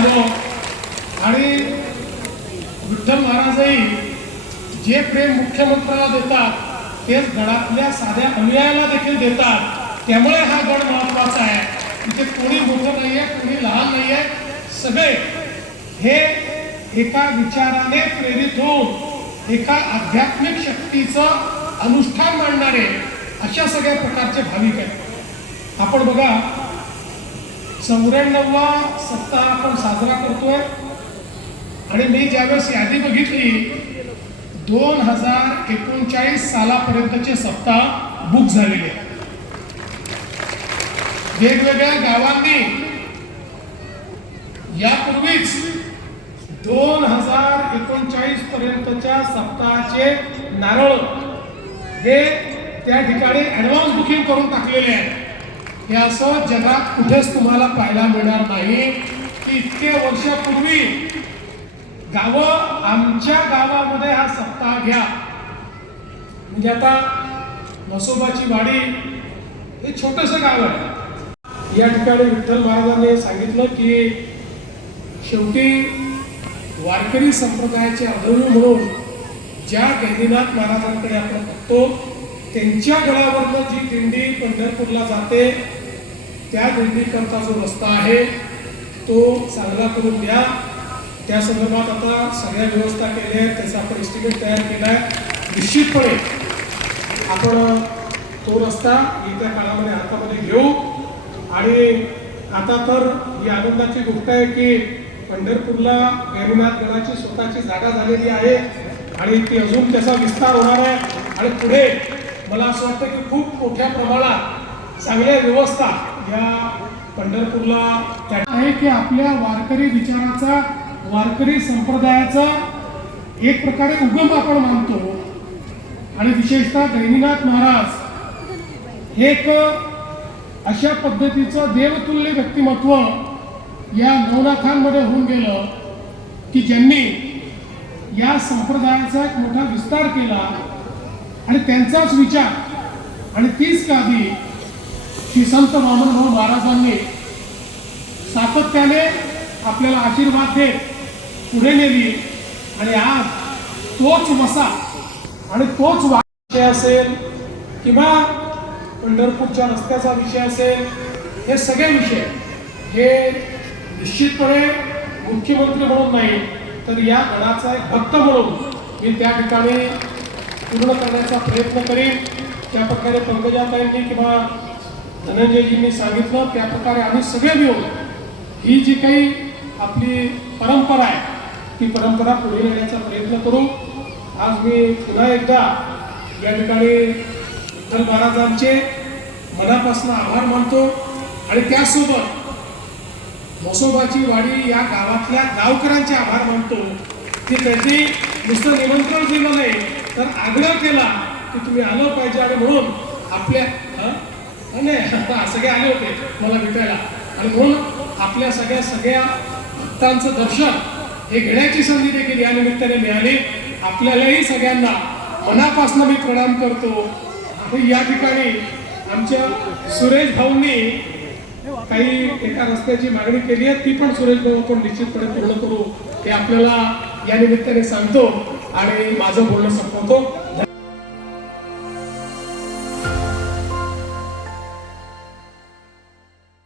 आलो आणि विठ्ठल महाराजही जे प्रेम मुख्यमंत्र्याला देतात तेच गडातल्या साध्या अनुयायाला देखील देतात. त्यामुळे हा गड महत्वाचा आहे. इथे कोणी मोठं नाहीये, कोणी लहान नाहीये, सगळे हे एका विचाराने प्रेरित होऊन एका आध्यात्मिक शक्तीचं अनुष्ठान मांडणारे अशा सगळ्या प्रकारचे भाविक आहेत. आपण बघा 94वा सप्ताह आपण साजरा करतोय आणि मी ज्यावेळेस यादी बघितली 2039 सालापर्यंतचे सप्ताह बुक झालेले. वेगवेगळ्या गावांनी यापूर्वीच 2039 पर्यंतच्या सप्ताहाचे नारळ हे त्या ठिकाणी ऍडव्हान्स बुकिंग करून टाकलेले आहे. हे असं जगात कुठेच तुम्हाला पाहायला मिळणार नाही की इतके वर्षापूर्वी गावं आमच्या गावामध्ये हा सप्ताह घ्या. म्हणजे आता म्हसोबाची वाडी हे छोटंसं गाव आहे. या ठिकाणी विठ्ठल महाराजांनी सांगितलं की शेवटी वारकरी संप्रदायाचे अधर्मी म्हणून ज्या गैनीनाथ महाराजांकडे आपण बघतो त्यांच्या गडावरनं जी दिंडी पंढरपूरला जाते त्या दिंडीकरता जो रस्ता आहे तो चांगला करून द्या. त्या संदर्भात आता सगळ्या व्यवस्था केल्या आहेत. त्याचा आपण एस्टिमेट तयार केला आहे. निश्चितपणे आपण तो रस्ता येत्या काळामध्ये हातामध्ये घेऊ. आणि आता तर ही आनंदाची गोष्ट आहे की पंढरपूरला गैनीनाथ गडाची स्वतःची जागा झालेली आहे आणि ती अजून त्याचा विस्तार होणार आहे. आणि पुढे मला असं वाटतं की खूप मोठ्या प्रमाणात चांगल्या व्यवस्था या पंढरपूरला आहे की आपल्या वारकरी विचाराचा वारकरी संप्रदायाचा एक प्रकारे उगम आपण मानतो. आणि विशेषतः गैनीनाथ महाराज एक अशा पद्धतीचं देवतुल्य व्यक्तिमत्व या नवनाथांमध्ये होऊन गेलं की ज्यांनी या संप्रदायाचा एक मोठा विस्तार केला आणि त्यांचाच विचार आणि तीच गादी श्री संत वामनभाऊ महाराजांनी सातत्याने आपल्याला आशीर्वाद देत पुढे नेली. आणि आज तोच वसा आणि तोच विषय असेल किंवा पंढरपूरच्या रस्त्याचा विषय असेल, हे सगळे विषय हे निश्चितपणे मुख्यमंत्री म्हणून नाही तर या गडाचा एक भक्त म्हणून मी त्या ठिकाणी पूर्ण करण्याचा प्रयत्न करीन. त्या प्रकारे पंकजाताईंनी किंवा धनंजयजींनी सांगितलं त्या प्रकारे आम्ही सगळे मिळून ही जी काही आपली परंपरा आहे ती परंपरा पुढे नेण्याचा प्रयत्न करू. आज मी पुन्हा एकदा या ठिकाणी विठ्ठल महाराजांचे मनापासून आभार मानतो आणि त्यासोबत म्हसोबाची वाडी या गावातल्या गावकऱ्यांचे आभार मानतो की त्यांनी नुसतं निमंत्रण दिलं नाही तर आग्रह केला की तुम्ही आलं पाहिजे. आणि म्हणून आपल्या सगळे आले होते मला भेटायला आणि म्हणून आपल्या सगळ्या भक्तांचं दर्शन हे घेण्याची संधी देखील या निमित्ताने मिळाली. आपल्यालाही सगळ्यांना मनापासून मी प्रणाम करतो. या ठिकाणी आमच्या सुरेश भाऊंनी काही एका रस्त्याची मागणी केली आहे, ती पण सुरेश भाऊ आपण निश्चितपणे पूर्ण करू हे आपल्याला या निमित्ताने सांगतो आणि माझं बोलणं संपवतो.